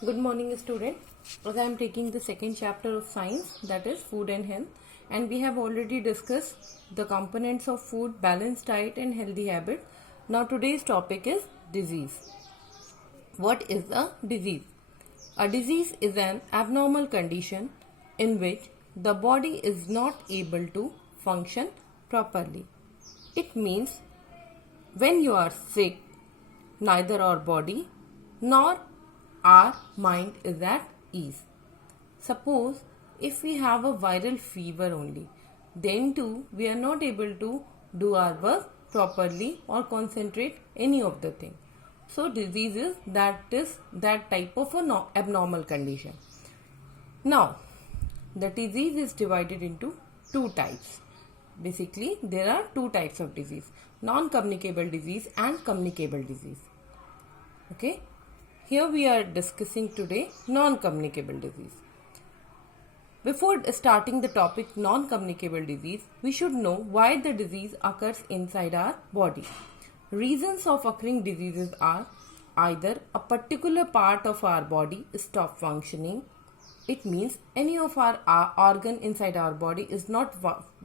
Good morning, student. As I am taking the second chapter of science, that is food and health, and we have already discussed the components of food, balanced diet, and healthy habit. Now, today's topic is disease. What is a disease? A disease is an abnormal condition in which the body is not able to function properly. It means when you are sick, neither our body nor our mind is at ease. Suppose if we have a viral fever only, then too we are not able to do our work properly or concentrate any of the thing. So disease is that type of a abnormal condition. Now the disease is divided into two types. Basically there are two types of disease: non-communicable disease and communicable disease. Okay. Here we are discussing today non-communicable disease. Before starting the topic non-communicable disease, we should know why the disease occurs inside our body. Reasons of occurring diseases are either a particular part of our body stop functioning. It means any of our organ inside our body is not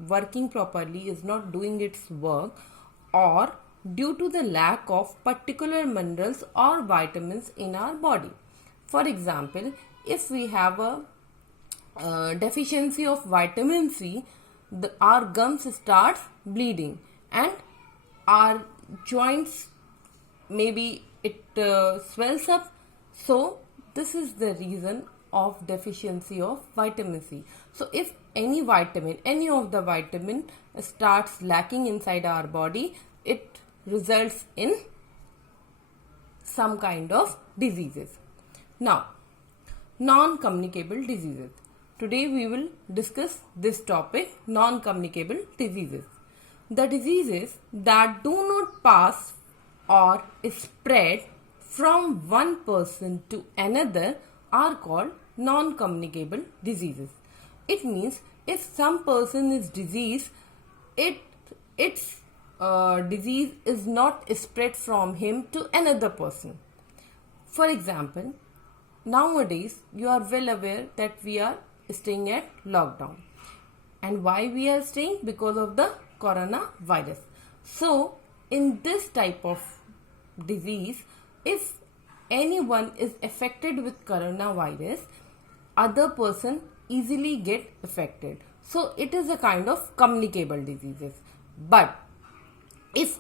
working properly, is not doing its work, or due to the lack of particular minerals or vitamins in our body. For example, if we have a deficiency of vitamin C, our gums starts bleeding and our joints, maybe it swells up. So this is the reason of deficiency of vitamin C. So if any of the vitamin starts lacking inside our body, it results in some kind of diseases. Now, non-communicable diseases. Today we will discuss this topic, non-communicable diseases. The diseases that do not pass or spread from one person to another are called non-communicable diseases. It means if some person is diseased, its disease is not spread from him to another person. For example, nowadays you are well aware that we are staying at lockdown. And why we are staying? Because of the coronavirus. So in this type of disease, if anyone is affected with coronavirus, other person easily get affected. So it is a kind of communicable diseases. But if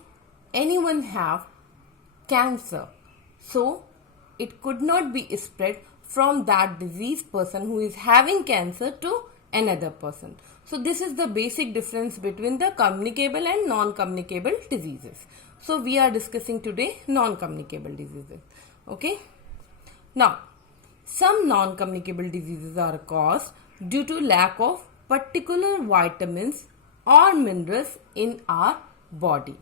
anyone have cancer, so it could not be spread from that diseased person who is having cancer to another person. So this is the basic difference between the communicable and non-communicable diseases. So we are discussing today non-communicable diseases. Okay. Now, some non-communicable diseases are caused due to lack of particular vitamins or minerals in our body.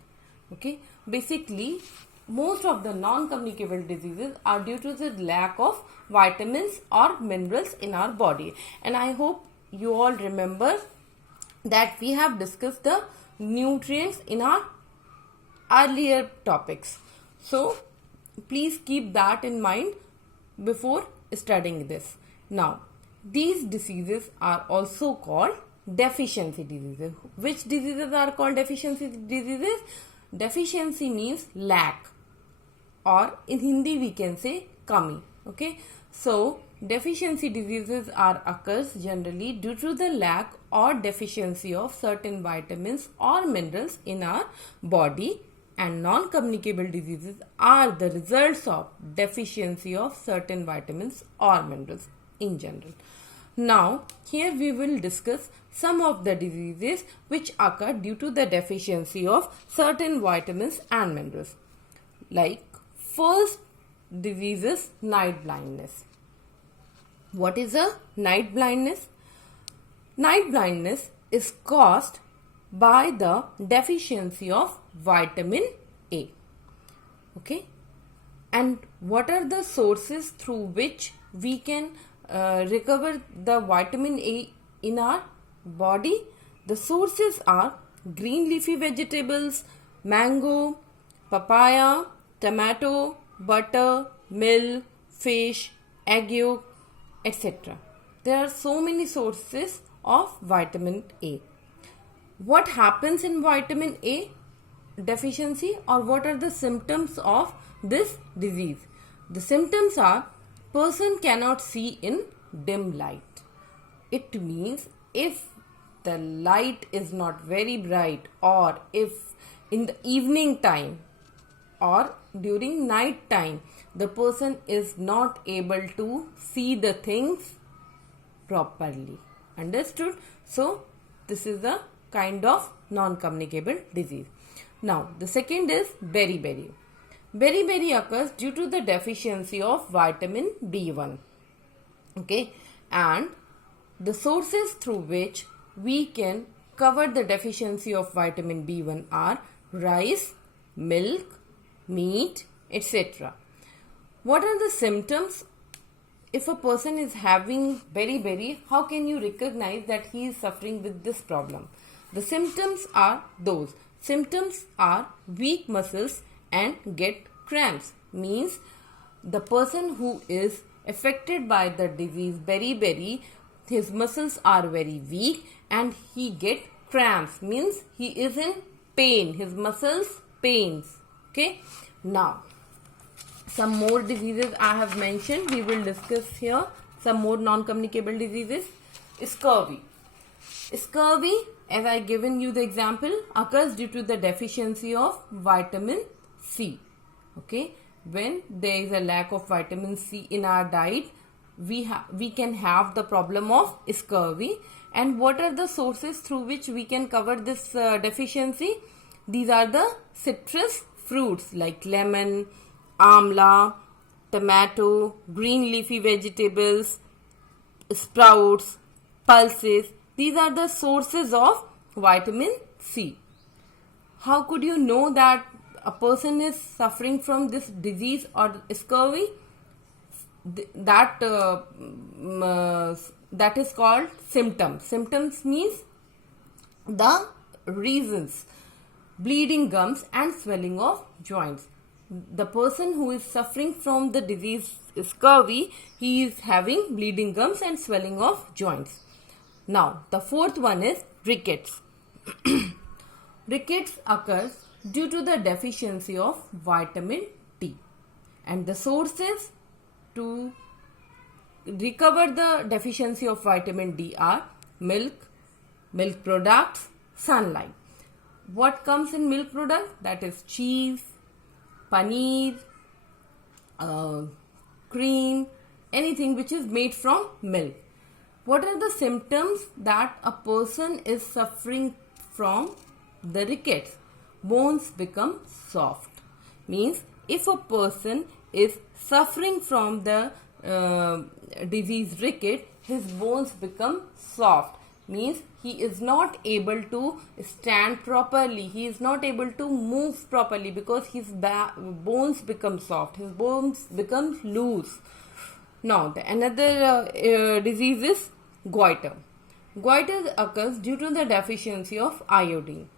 Okay, basically most of the non-communicable diseases are due to the lack of vitamins or minerals in our body. And I hope you all remember that we have discussed the nutrients in our earlier topics. So please keep that in mind before studying this. Now, these diseases are also called deficiency diseases. Which diseases are called deficiency diseases? Deficiency means lack, or in Hindi we can say kami. Okay, so deficiency diseases occurs generally due to the lack or deficiency of certain vitamins or minerals in our body, and non-communicable diseases are the results of deficiency of certain vitamins or minerals in general. Now, here we will discuss some of the diseases which occur due to the deficiency of certain vitamins and minerals. Like, first disease is night blindness. What is a night blindness? Night blindness is caused by the deficiency of vitamin A. Okay? And what are the sources through which we can recover the vitamin A in our body? The sources are green leafy vegetables, mango, papaya, tomato, butter, milk, fish, egg yolk, etc. There are so many sources of vitamin A. What happens in vitamin A deficiency, or what are the symptoms of this disease? The symptoms are: person cannot see in dim light. It means if the light is not very bright, or if in the evening time or during night time the person is not able to see the things properly. Understood? So this is a kind of non-communicable disease. Now the second is beriberi. Beriberi occurs due to the deficiency of vitamin B1. Okay, and the sources through which we can cover the deficiency of vitamin B1 are rice, milk, meat, etc. What are the symptoms? If a person is having beriberi, how can you recognize that he is suffering with this problem? The symptoms are those. Symptoms are weak muscles and get cramps. Means the person who is affected by the disease beriberi, his muscles are very weak and he get cramps. Means he is in pain. His muscles pains. Okay. Now, some more diseases I have mentioned. We will discuss here some more non-communicable diseases. Scurvy. Scurvy, as I given you the example, occurs due to the deficiency of vitamin C. Okay, when there is a lack of vitamin C in our diet, we can have the problem of scurvy. And what are the sources through which we can cover this deficiency? These are the citrus fruits like lemon, amla, tomato, green leafy vegetables, sprouts, pulses. These are the sources of vitamin C. How could you know that a person is suffering from this disease or scurvy? That is called symptoms. Symptoms means the reasons: bleeding gums and swelling of joints. The person who is suffering from the disease scurvy, he is having bleeding gums and swelling of joints. Now, the fourth one is rickets. Rickets occurs due to the deficiency of vitamin D. And the sources to recover the deficiency of vitamin D are milk, milk products, sunlight. What comes in milk product? That is cheese, paneer, cream, anything which is made from milk. What are the symptoms that a person is suffering from the rickets? Bones become soft. Means if a person is suffering from the disease ricket, his bones become soft. Means he is not able to stand properly. He is not able to move properly because his bones become soft. His bones become loose. Now, another disease is goiter. Goiter occurs due to the deficiency of iodine.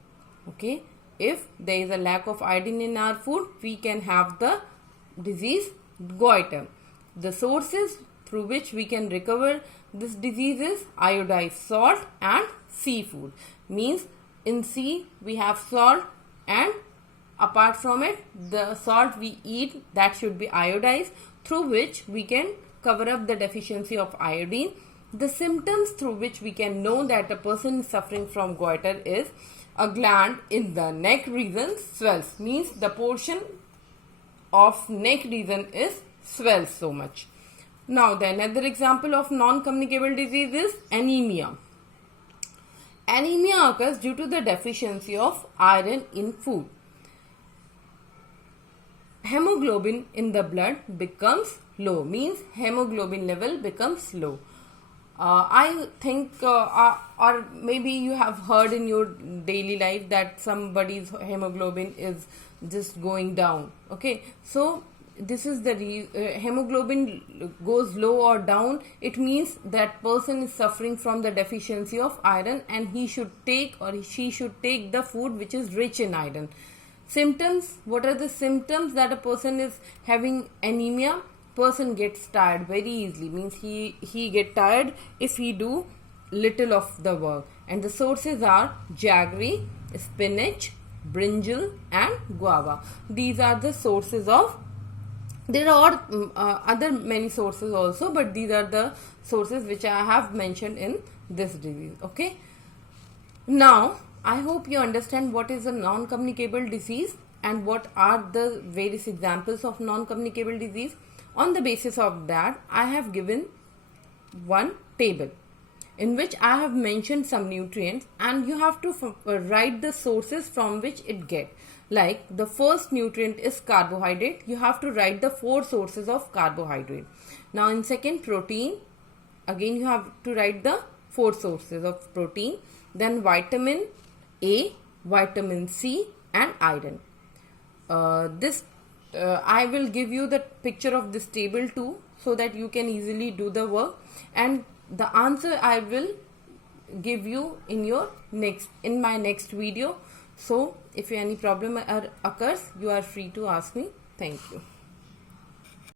Okay, if there is a lack of iodine in our food, we can have the disease goiter. The sources through which we can recover this disease is iodized salt and seafood. Means in sea we have salt, and apart from it, the salt we eat, that should be iodized, through which we can cover up the deficiency of iodine. The symptoms through which we can know that a person is suffering from goiter is a gland in the neck region swells. Means the portion of neck region is swells so much. Now, the another example of non-communicable disease is anemia. Anemia occurs due to the deficiency of iron in food. Hemoglobin in the blood becomes low. Means hemoglobin level becomes low. I think or maybe you have heard in your daily life that somebody's hemoglobin is just going down. Okay, so this is the hemoglobin goes low or down. It means that person is suffering from the deficiency of iron, and he should take or she should take the food which is rich in iron. Symptoms: what are the symptoms that a person is having anemia? person gets tired very easily, means he get tired if he do little of the work. And the sources are jaggery, spinach, brinjal and guava. These are the sources of, there are other many sources also, but these are the sources which I have mentioned in this disease. Okay, now I hope you understand what is a non-communicable disease and what are the various examples of non-communicable disease. On the basis of that, I have given one table in which I have mentioned some nutrients, and you have to write the sources from which it get. Like the first nutrient is carbohydrate, you have to write the 4 sources of carbohydrate. Now in second, protein, again you have to write the 4 sources of protein. Then vitamin A, vitamin C and iron. I will give you the picture of this table too, so that you can easily do the work, and the answer I will give you in my next video. So if any problem occurs, you are free to ask me. Thank you.